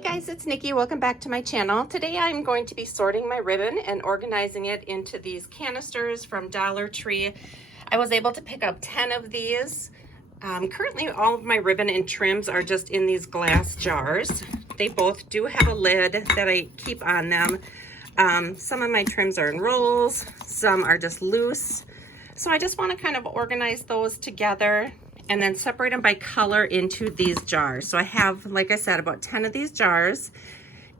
Hey guys, it's Nikki. Welcome back to my channel. Today I'm going to be sorting my ribbon and organizing it into these canisters from Dollar Tree. I was able to pick up 10 of these. Currently all of my ribbon and trims are just in these glass jars. They both do have a lid that I keep on them. Some of my trims are in rolls, some are just loose. So I just want to kind of organize those together and then separate them by color into these jars. So I have, like I said, about 10 of these jars.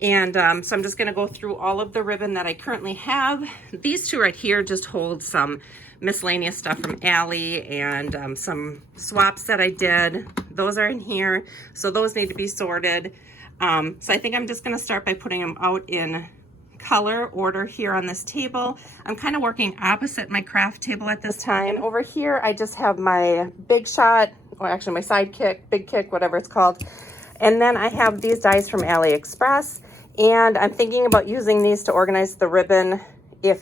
And so I'm just gonna go through all of the ribbon that I currently have. These two right here just hold some miscellaneous stuff from Allie and some swaps that I did. Those are in here, so those need to be sorted. So I think I'm just gonna start by putting them out in color order here on this table. I'm kind of working opposite my craft table at this time. Over here, I just have my Big Shot, or actually my Sidekick, Big Kick, whatever it's called. And then I have these dies from AliExpress, and I'm thinking about using these to organize the ribbon if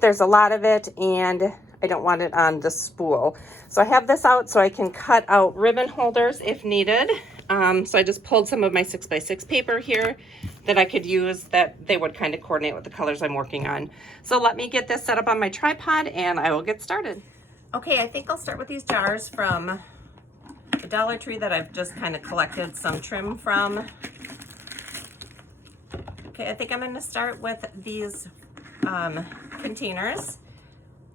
there's a lot of it and I don't want it on the spool. So I have this out so I can cut out ribbon holders if needed. So I just pulled some of my 6x6 paper here that I could use that they would kind of coordinate with the colors I'm working on. So let me get this set up on my tripod and I will get started. Okay, I think I'll start with these jars from the Dollar Tree that I've just kind of collected some trim from. Okay, I think I'm going to start with these containers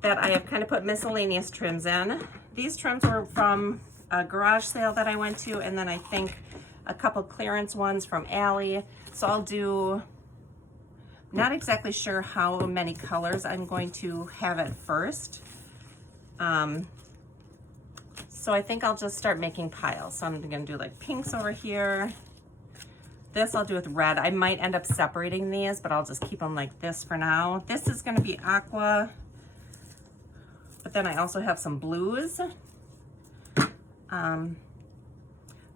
that I have kind of put miscellaneous trims in. These trims were from a garage sale that I went to, and then I think a couple clearance ones from Allie. So I'll do, not exactly sure how many colors I'm going to have at first. So I think I'll just start making piles. So I'm gonna do like pinks over here. This I'll do with red. I might end up separating these, but I'll just keep them like this for now. This is gonna be aqua, but then I also have some blues.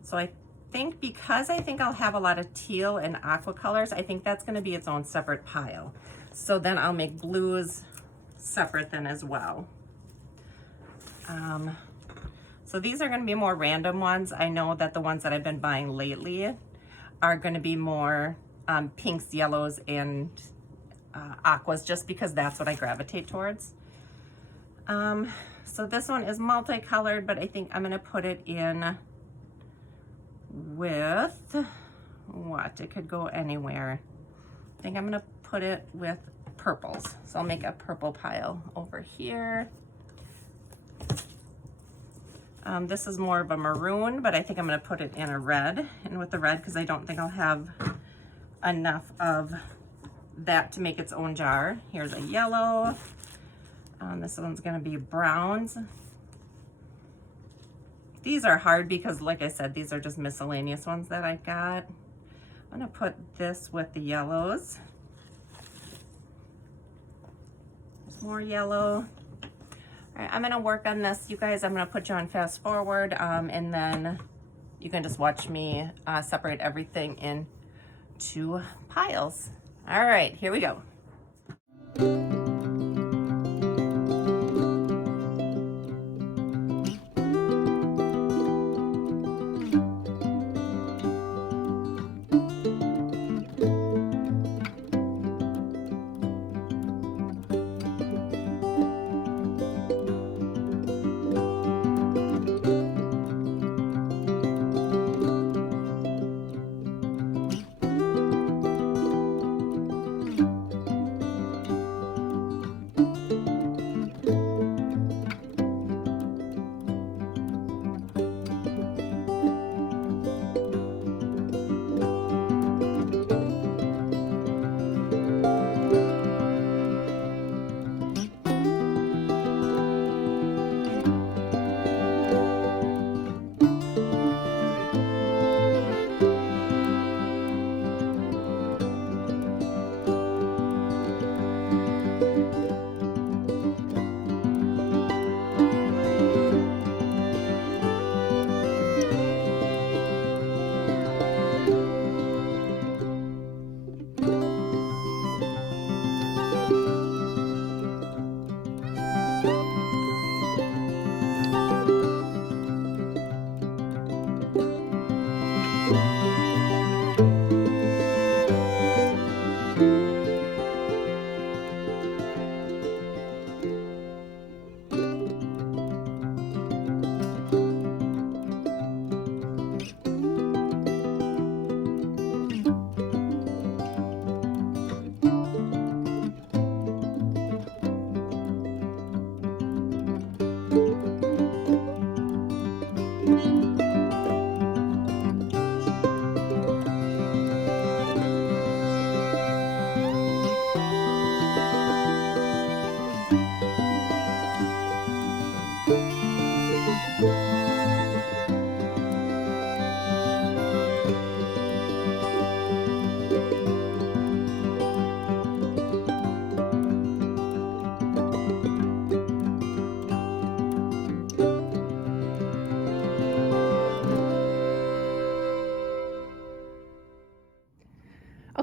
So I think because I think I'll have a lot of teal and aqua colors, I think that's gonna be its own separate pile. So then I'll make blues separate then as well. So these are gonna be more random ones. I know that the ones that I've been buying lately are gonna be more pinks, yellows, and aquas, just because that's what I gravitate towards. So this one is multicolored, but I think I'm gonna put it in with what? It could go anywhere. I think I'm gonna put it with purples. So I'll make a purple pile over here. This is more of a maroon, but I think I'm gonna put it in a red, and with the red, because I don't think I'll have enough of that to make its own jar. Here's a yellow. This one's gonna be browns. These are hard because, like I said, these are just miscellaneous ones that I got. I'm gonna put this with the yellows. There's more yellow. All right, I'm gonna work on this, you guys. I'm gonna put you on fast forward, and then you can just watch me separate everything into piles. All right, here we go.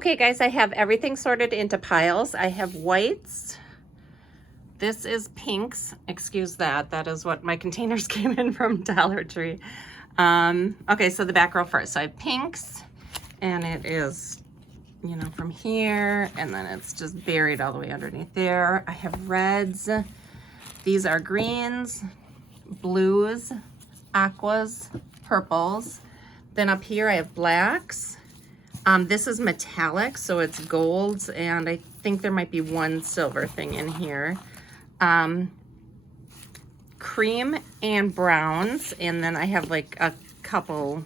Okay guys, I have everything sorted into piles. I have whites. This is pinks. Excuse that. That is what my containers came in from Dollar Tree. Okay, so the back row first. So I have pinks, and it is, you know, from here, and then it's just buried all the way underneath there. I have reds. These are greens, blues, aquas, purples. Then up here I have blacks. This is metallic, so it's golds, and I think there might be one silver thing in here. Cream and browns, and then I have like a couple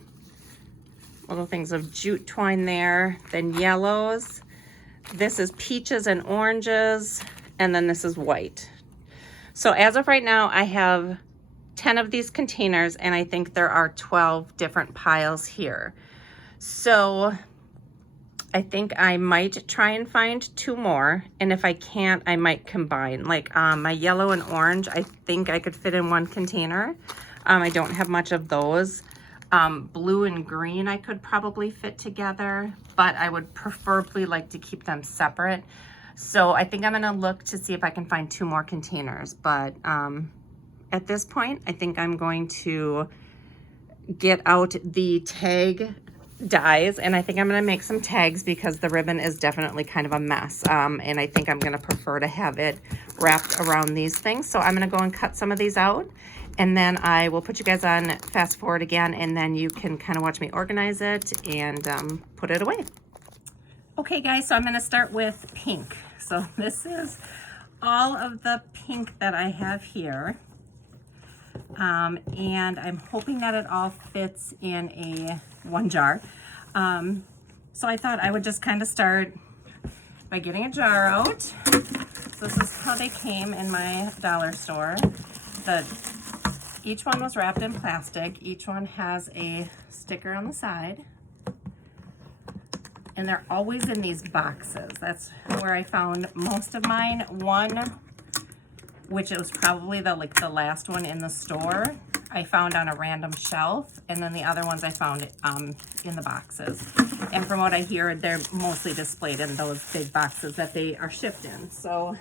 little things of jute twine there. Then yellows. This is peaches and oranges, and then this is white. So as of right now, I have 10 of these containers, and I think there are 12 different piles here. So I think I might try and find 2 more, and if I can't, I might combine. Like my yellow and orange, I think I could fit in one container. I don't have much of those. Blue and green I could probably fit together, but I would preferably like to keep them separate. So I think I'm gonna look to see if I can find 2 more containers, but at this point, I think I'm going to get out the tag dies, and I think I'm gonna make some tags because the ribbon is definitely kind of a mess, and I think I'm gonna prefer to have it wrapped around these things. So I'm gonna go and cut some of these out, and then I will put you guys on fast forward again, and then you can kind of watch me organize it and put it away. Okay guys, so I'm gonna start with pink. So this is all of the pink that I have here. And I'm hoping that it all fits in one jar. So I thought I would just kind of start by getting a jar out. So this is how they came in my dollar store. Each one was wrapped in plastic. Each one has a sticker on the side. And they're always in these boxes. That's where I found most of mine. One, which it was probably the last one in the store, I found on a random shelf, and then the other ones I found in the boxes. And from what I hear, they're mostly displayed in those big boxes that they are shipped in. So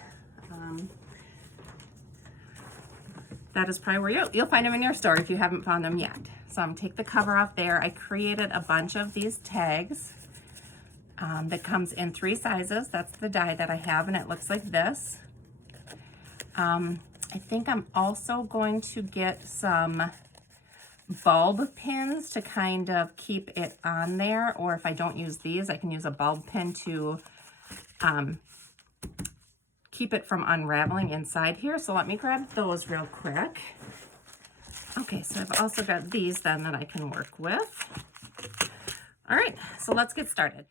that is probably where you'll find them in your store if you haven't found them yet. So I'm gonna take the cover off there. I created a bunch of these tags that comes in 3 sizes. That's the die that I have, and it looks like this. I think I'm also going to get some bulb pins to kind of keep it on there, or if I don't use these, I can use a bulb pin to keep it from unraveling inside here. So let me grab those real quick. Okay, so I've also got these then that I can work with. All right, so let's get started.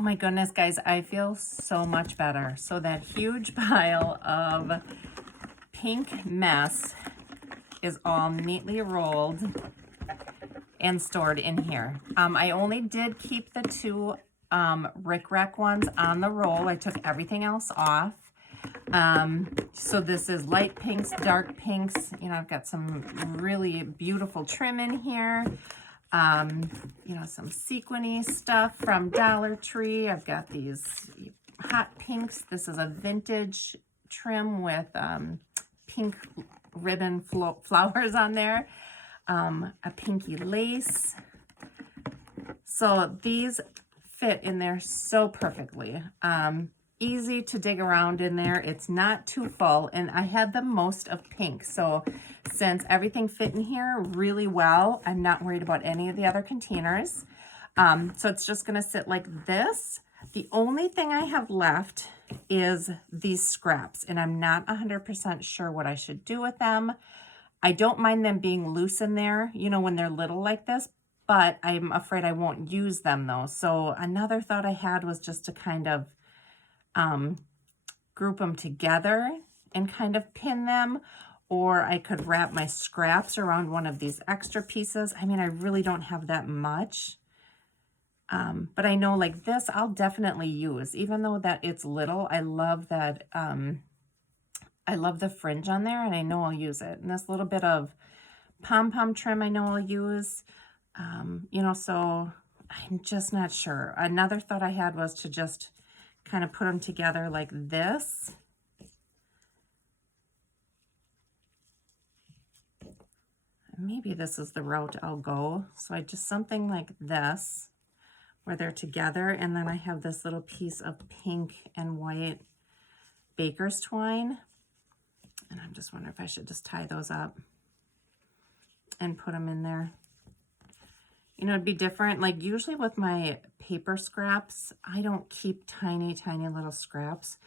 Oh my goodness, guys, I feel so much better. So that huge pile of pink mess is all neatly rolled and stored in here. I only did keep the two Rick Rack ones on the roll. I took everything else off. So this is light pinks, dark pinks. You know, I've got some really beautiful trim in here. You know, some sequiny stuff from Dollar Tree. I've got these hot pinks. This is a vintage trim with pink ribbon flowers on there. A pinky lace. So these fit in there so perfectly. Easy to dig around in there. It's not too full, and I had the most of pink. So since everything fit in here really well, I'm not worried about any of the other containers. So it's just gonna sit like this. The only thing I have left is these scraps, and I'm not 100% sure what I should do with them. I don't mind them being loose in there, you know, when they're little like this, but I'm afraid I won't use them though. So another thought I had was just to kind of group them together and kind of pin them, or I could wrap my scraps around one of these extra pieces. I mean, I really don't have that much, but I know like this I'll definitely use, even though that it's little. I love that, I love the fringe on there, and I know I'll use it. And this little bit of pom-pom trim I know I'll use, you know, so I'm just not sure. Another thought I had was to just kind of put them together like this. Maybe this is the route I'll go. So I just something like this where they're together, and then I have this little piece of pink and white baker's twine, and I'm just wondering if I should just tie those up and put them in there. You know, it'd be different. Like usually with my paper scraps, I don't keep tiny, tiny little scraps.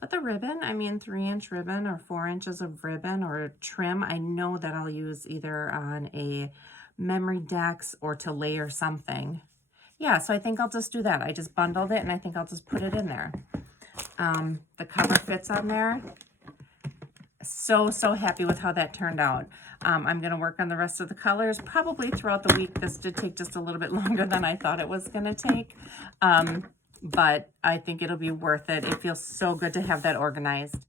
But the ribbon, I mean 3-inch ribbon or 4 inches of ribbon or trim, I know that I'll use either on a memory decks or to layer something. Yeah, so I think I'll just do that. I just bundled it, and I think I'll just put it in there. The cover fits on there. So happy with how that turned out. I'm going to work on the rest of the colors probably throughout the week. This did take just a little bit longer than I thought it was going to take, but I think it'll be worth it. It feels so good to have that organized.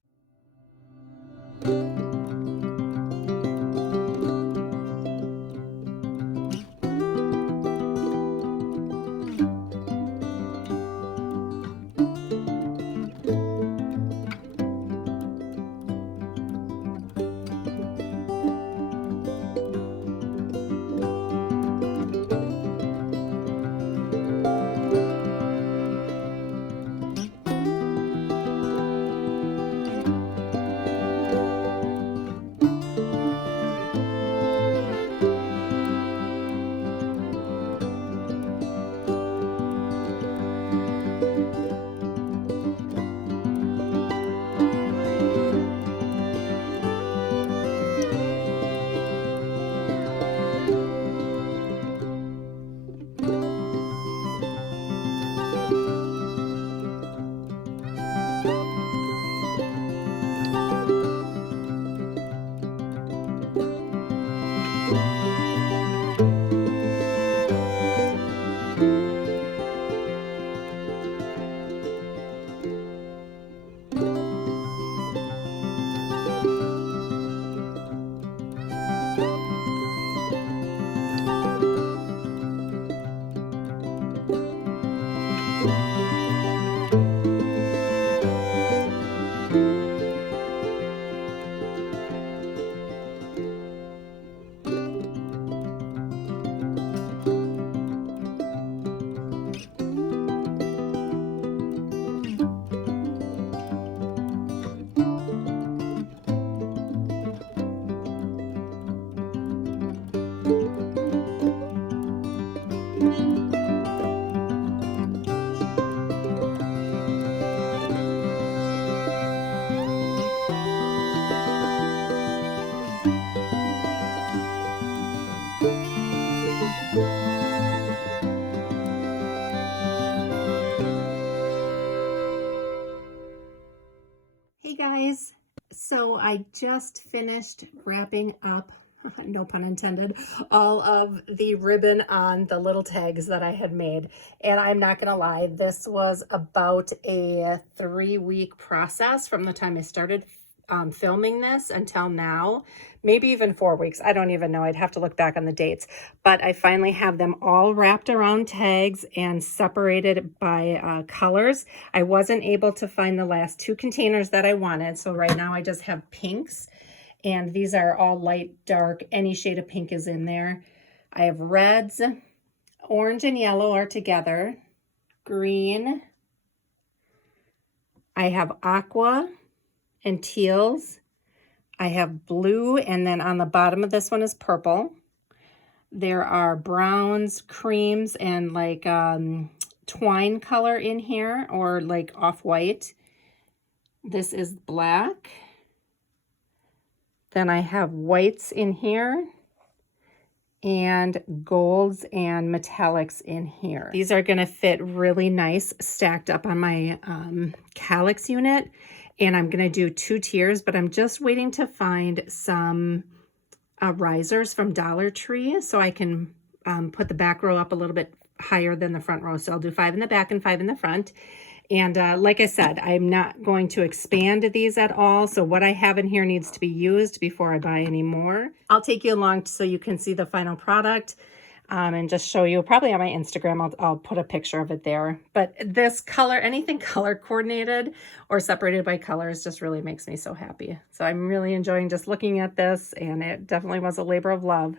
guys, so I just finished wrapping up, no pun intended, all of the ribbon on the little tags that I had made. And I'm not gonna lie, this was about a 3-week process from the time I started filming this until now, maybe even 4 weeks. I don't even know. I'd have to look back on the dates, but I finally have them all wrapped around tags and separated by colors. I wasn't able to find the last 2 containers that I wanted. So right now I just have pinks, and these are all light, dark, any shade of pink is in there. I have reds, orange and yellow are together, green. I have aqua and teals. I have blue, and then on the bottom of this one is purple. There are browns, creams, and like twine color in here, or like off-white. This is black. Then I have whites in here, and golds and metallics in here. These are gonna fit really nice stacked up on my calyx unit. And I'm gonna do 2 tiers, but I'm just waiting to find some risers from Dollar Tree so I can put the back row up a little bit higher than the front row. So I'll do 5 in the back and 5 in the front. And like I said, I'm not going to expand these at all. So what I have in here needs to be used before I buy any more. I'll take you along so you can see the final product. And just show you, probably on my Instagram, I'll put a picture of it there. But this color, anything color coordinated or separated by colors just really makes me so happy. So I'm really enjoying just looking at this, and it definitely was a labor of love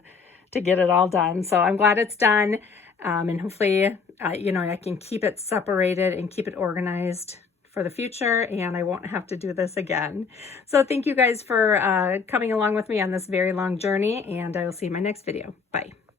to get it all done. So I'm glad it's done. And hopefully, you know, I can keep it separated and keep it organized for the future, and I won't have to do this again. So thank you guys for coming along with me on this very long journey, and I will see you in my next video. Bye.